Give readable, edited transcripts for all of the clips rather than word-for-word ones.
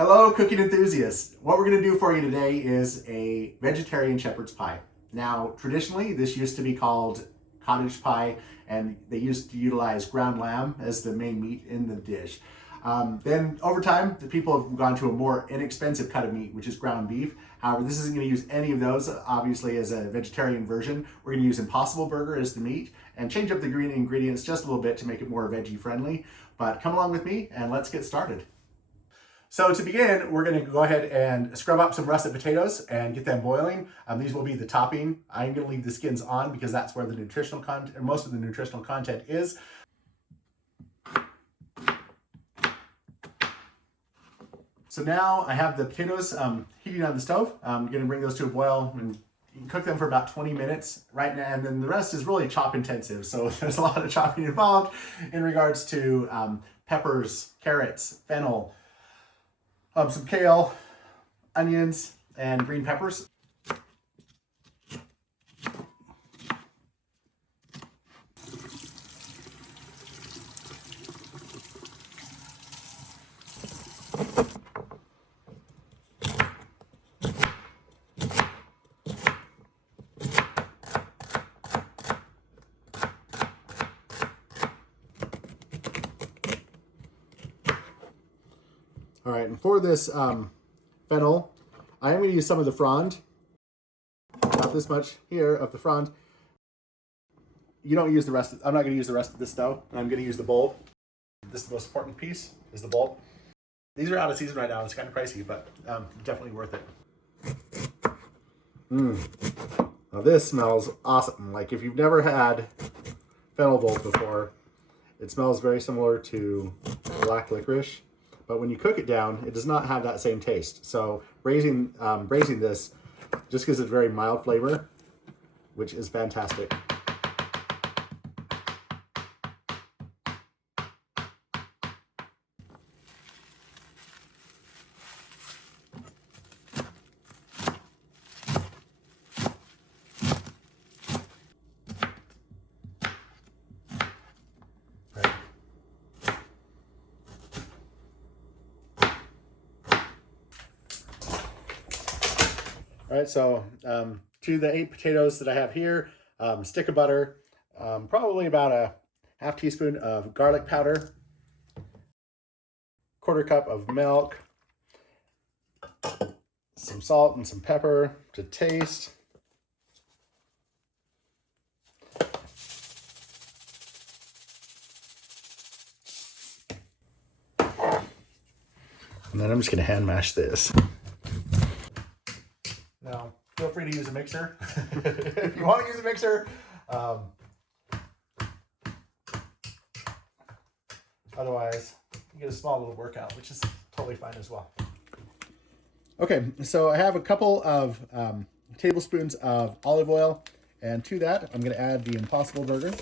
Hello, cooking enthusiasts. What we're going to do for you today is a vegetarian shepherd's pie. Now, traditionally, this used to be called cottage pie, and they used to utilize ground lamb as the main meat in the dish. Then over time, the people have gone to a more inexpensive cut of meat, which is ground beef. However, this isn't going to use any of those, obviously, as a vegetarian version. We're going to use Impossible Burger as the meat and change up the green ingredients just a little bit to make it more veggie friendly. But come along with me and let's get started. So to begin, we're going to go ahead and scrub up some russet potatoes and get them boiling. These will be the topping. I'm going to leave the skins on because that's where the nutritional content, or most of the nutritional content is. So now I have the potatoes heating on the stove. I'm going to bring those to a boil and you can cook them for about 20 minutes right now. And then the rest is really chop intensive. So there's a lot of chopping involved in regards to peppers, carrots, fennel, some kale, onions, and green peppers. All right, and for this fennel, I am going to use some of the frond. Not this much here of the frond. You don't use the rest. I'm not going to use the rest of this though. I'm going to use the bulb. This is the most important piece, is the bulb. These are out of season right now. It's kind of pricey, but definitely worth it. Now this smells awesome. Like if you've never had fennel bulb before, it smells very similar to black licorice. But when you cook it down, it does not have that same taste. So braising this just gives it a very mild flavor, which is fantastic. All right, so to the 8 potatoes that I have here, stick of butter, probably about a half teaspoon of garlic powder, 1/4 cup of milk, some salt and some pepper to taste. And then I'm just gonna hand mash this. Now, feel free to use a mixer if you want to use a mixer. Otherwise, you get a small little workout, which is totally fine as well. Okay, so I have a couple of tablespoons of olive oil, and to that, I'm going to add the Impossible Burger.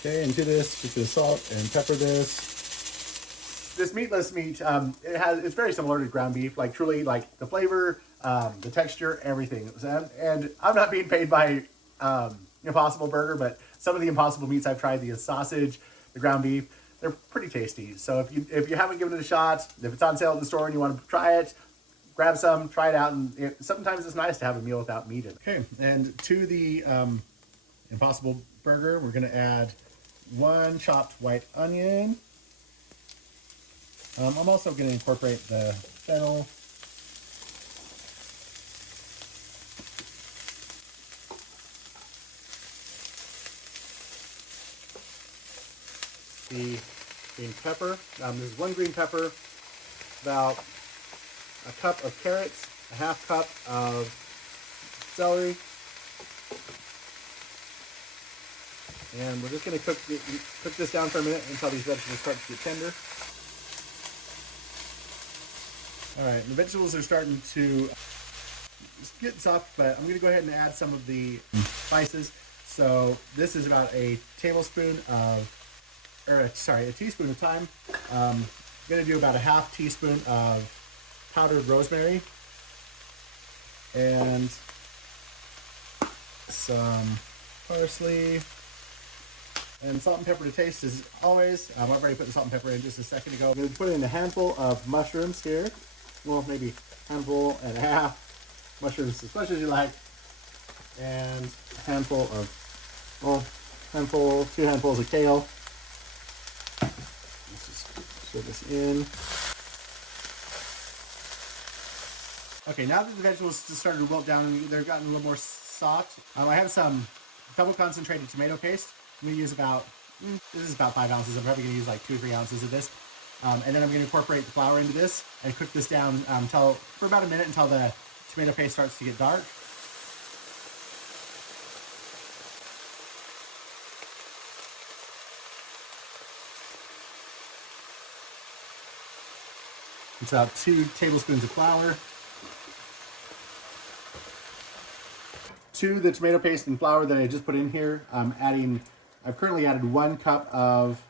Okay, and to this, just gonna salt and pepper this. This meatless meat, it's very similar to ground beef, like truly like the flavor, the texture, everything. And I'm not being paid by Impossible Burger, but some of the Impossible meats I've tried, the sausage, the ground beef, they're pretty tasty. So if you haven't given it a shot, if it's on sale at the store and you want to try it, grab some, try it out. And sometimes it's nice to have a meal without meat in it. Okay, and to the Impossible Burger, we're gonna add 1 chopped white onion. I'm also going to incorporate the fennel. The green pepper. There's 1 green pepper, about a cup of carrots, a half cup of celery. And we're just going to cook this down for a minute until these vegetables start to get tender. All right, the vegetables are starting to get soft, but I'm going to go ahead and add some of the spices. So this is about a teaspoon of thyme. I'm going to do about a half teaspoon of powdered rosemary and some parsley, And salt and pepper to taste as always. I've already put the salt and pepper in just a second ago. I'm going to put in a handful of mushrooms here. Well, maybe a handful and a half. Mushrooms as much as you like. And a handful of, well, two handfuls of kale. Let's just stir this in. Okay, now that the vegetables started to wilt down and they've gotten a little more soft, I have some double concentrated tomato paste. I'm going to use about, this is about 5 ounces. I'm probably going to use like 2 or 3 ounces of this. And then I'm going to incorporate the flour into this and cook this down for about a minute until the tomato paste starts to get dark. It's about 2 tablespoons of flour. To the tomato paste and flour that I just put in here, I've currently added 1 cup of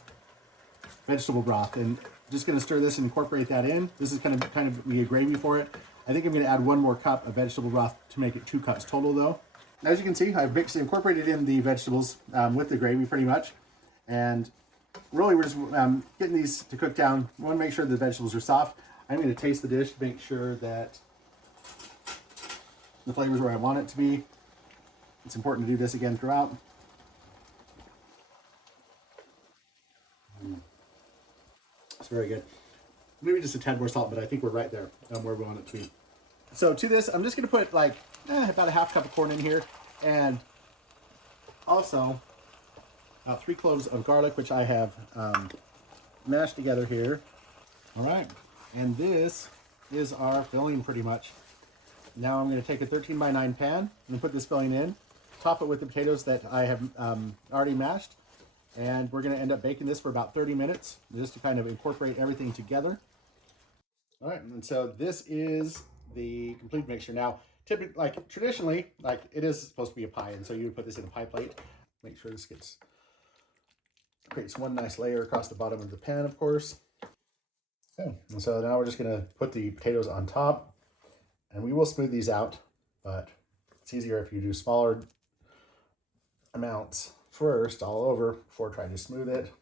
vegetable broth, and just going to stir this and incorporate that in. This is kind of be a gravy for it. I think I'm going to add 1 more cup of vegetable broth to make it 2 cups total though. As you can see, I've incorporated in the vegetables with the gravy pretty much, and really we're just getting these to cook down. We want to make sure the vegetables are soft. I'm going to taste the dish to make sure that the flavor is where I want it to be. It's important to do this again throughout. It's very good. Maybe just a tad more salt, but I think we're right there where we want it to be. So to this, I'm just going to put like about a half cup of corn in here, and also about 3 cloves of garlic, which I have mashed together here. All right, and this is our filling pretty much. Now I'm going to take a 13 by 9 pan and put this filling in, top it with the potatoes that I have already mashed, and we're going to end up baking this for about 30 minutes just to kind of incorporate everything together. All right, and so this is the complete mixture. Now, traditionally, it is supposed to be a pie, and so you would put this in a pie plate. Make sure this creates one nice layer across the bottom of the pan, of course. Okay, and so now we're just going to put the potatoes on top, and we will smooth these out, but it's easier if you do smaller amounts first all over before trying to smooth it.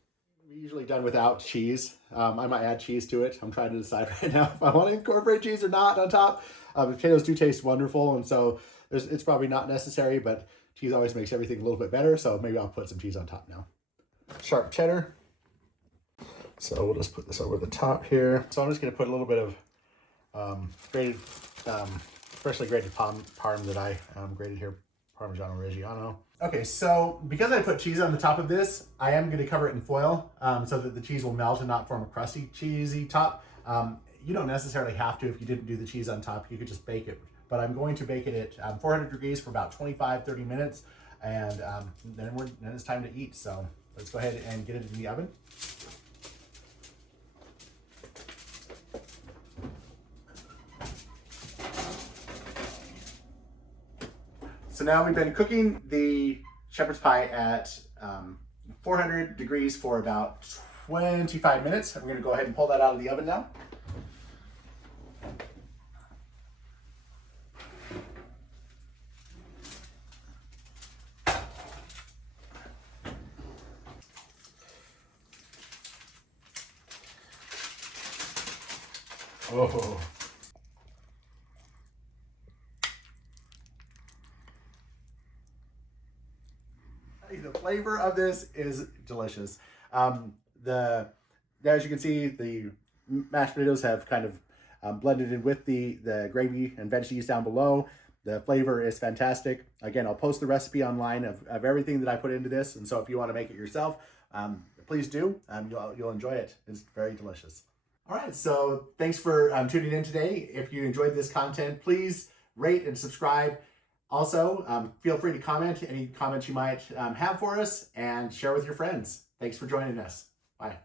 We're usually done without cheese. I might add cheese to it. I'm trying to decide right now if I want to incorporate cheese or not on top. The potatoes do taste wonderful, and so it's probably not necessary, but cheese always makes everything a little bit better, so maybe I'll put some cheese on top now. Sharp cheddar. So we'll just put this over the top here. So I'm just going to put a little bit of freshly grated parm that I grated here, Parmigiano reggiano. Okay, so because I put cheese on the top of this, I am going to cover it in foil so that the cheese will melt and not form a crusty, cheesy top. You don't necessarily have to if you didn't do the cheese on top. You could just bake it. But I'm going to bake it at 400 degrees for about 25-30 minutes, and then it's time to eat. So let's go ahead and get it in the oven. So now we've been cooking the shepherd's pie at 400 degrees for about 25 minutes. I'm going to go ahead and pull that out of the oven now. Oh. The flavor of this is delicious. As you can see, the mashed potatoes have kind of blended in with the gravy and veggies down below. The flavor is fantastic. Again, I'll post the recipe online of everything that I put into this, and so if you want to make it yourself, please do. You'll enjoy it. It's very delicious. All right, so thanks for tuning in today. If you enjoyed this content, please rate and subscribe. Also, feel free to comment any comments you might have for us, and share with your friends. Thanks for joining us. Bye.